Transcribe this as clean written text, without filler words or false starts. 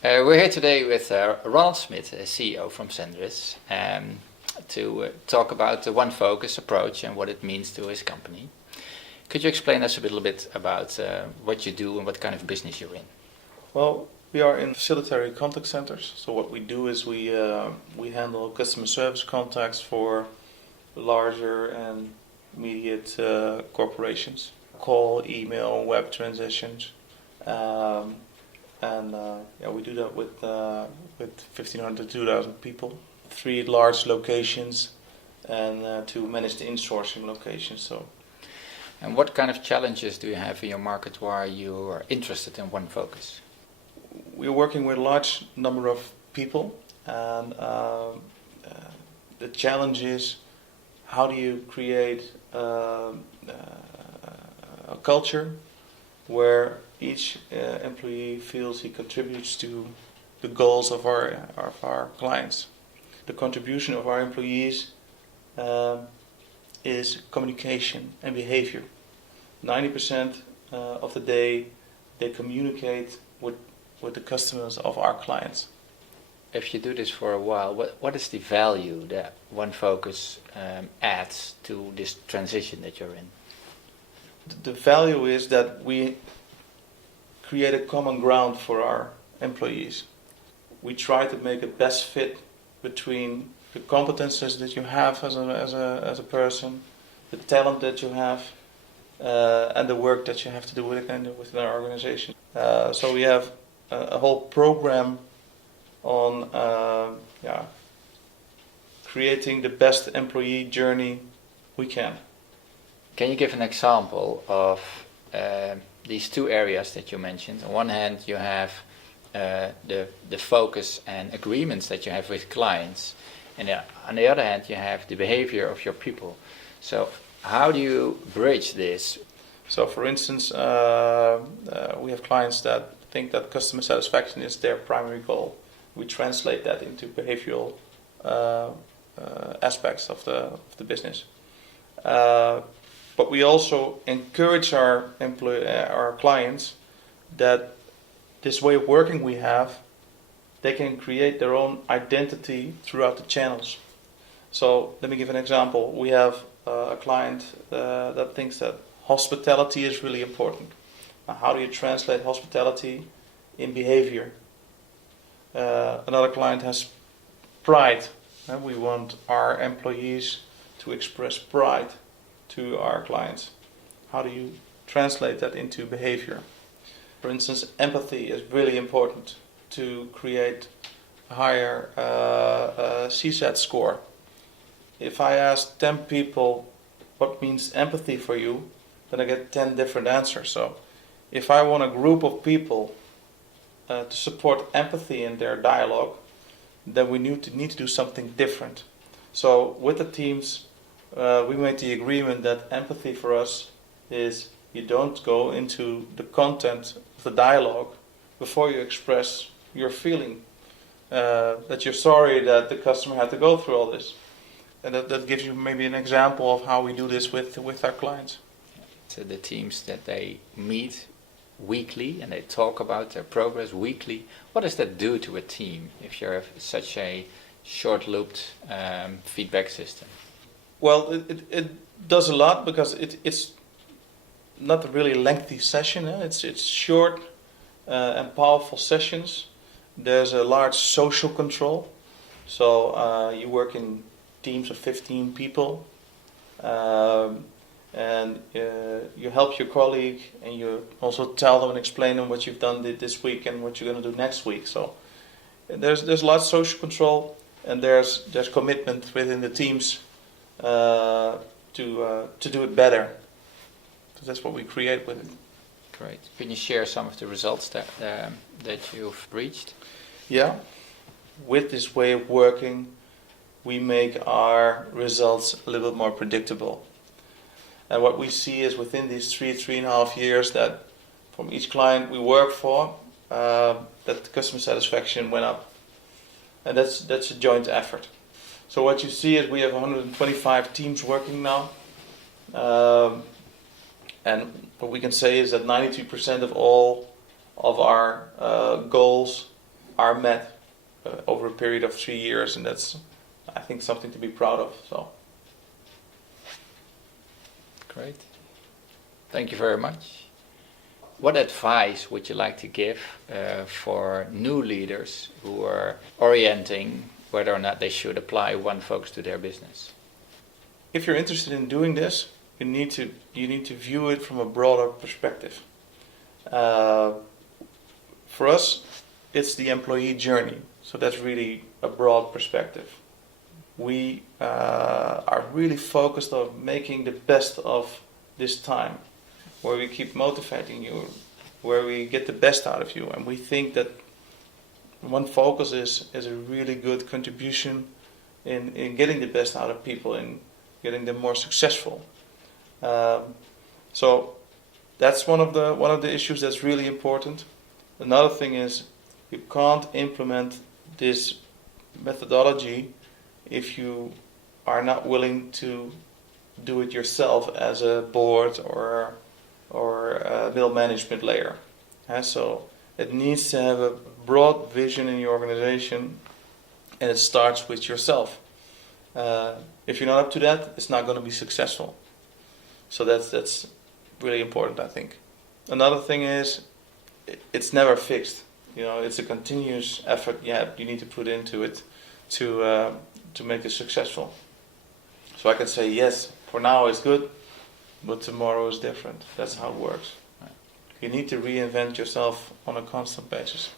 We're here today with Ronald Smit, CEO from Cendris, to talk about the One Focus approach and what it means to his company. Could you explain us a little bit about what you do and what kind of business you're in? Well, we are in facilitatory contact centers. So what we do is we handle customer service contacts for larger and immediate corporations. Call, email, web transitions. We do that with 1,500 to 2,000 people, 3 large locations, and 2 managed insourcing locations. And what kind of challenges do you have in your market why you are interested in One Focus? We're working with a large number of people, and the challenge is how do you create a culture where each employee feels he contributes to the goals of our clients. The contribution of our employees is communication and behavior. 90% of the day they communicate with the customers of our clients. If you do this for a while, what is the value that One Focus adds to this transition that you're in? The value is that we create a common ground for our employees. We try to make a best fit between the competences that you have as a person, the talent that you have, and the work that you have to do within our organization. So we have a whole program on creating the best employee journey we can. Can you give an example of these 2 areas that you mentioned? On one hand, you have the focus and agreements that you have with clients, and on the other hand, you have the behavior of your people. So how do you bridge this? So for instance, we have clients that think that customer satisfaction is their primary goal. We translate that into behavioral aspects of the business. But we also encourage our clients that this way of working we have, they can create their own identity throughout the channels. So let me give an example. We have a client that thinks that hospitality is really important. Now, how do you translate hospitality in behavior? Another client has pride. And we want our employees to express pride to our clients. How do you translate that into behavior? For instance, empathy is really important to create a higher CSAT score. If I ask 10 people what means empathy for you, then I get 10 different answers. So if I want a group of people to support empathy in their dialogue, then we need to do something different. So with the teams, we made the agreement that empathy for us is you don't go into the content of the dialogue before you express your feeling, that you're sorry that the customer had to go through all this. And that gives you maybe an example of how we do this with our clients. So the teams that they meet weekly and they talk about their progress weekly, what does that do to a team if you have such a short-looped feedback system? Well, it does a lot because it's not a really lengthy session. It's short and powerful sessions. There's a large social control. So you work in teams of 15 people, and you help your colleague, and you also tell them and explain them what you've done this week and what you're going to do next week. So there's a lot of social control, and there's commitment within the teams to do it better. So that's what we create with it. Great. Can you share some of the results that you've reached? Yeah. With this way of working, we make our results a little bit more predictable. And what we see is within these 3.5 years that from each client we work for, that the customer satisfaction went up. And that's a joint effort. So what you see is we have 125 teams working now. And what we can say is that 92% of all of our goals are met over a period of 3 years, and that's, I think, something to be proud of. So. Great. Thank you very much. What advice would you like to give for new leaders who are orienting whether or not they should apply one focus to their business? If you're interested in doing this, you need to view it from a broader perspective. For us, it's the employee journey, so that's really a broad perspective. We are really focused on making the best of this time, where we keep motivating you, where we get the best out of you, and we think that one focus is a really good contribution in getting the best out of people and getting them more successful. So that's one of the issues that's really important. Another thing is you can't implement this methodology if you are not willing to do it yourself as a board or a middle management layer. So it needs to have a broad vision in your organization, and it starts with yourself. If you're not up to that, it's not going to be successful. So that's really important, I think. Another thing is it's never fixed. It's a continuous effort you need to put into it to make it successful. So I could say, yes, for now it's good, but tomorrow is different. That's how it works. You need to reinvent yourself on a constant basis.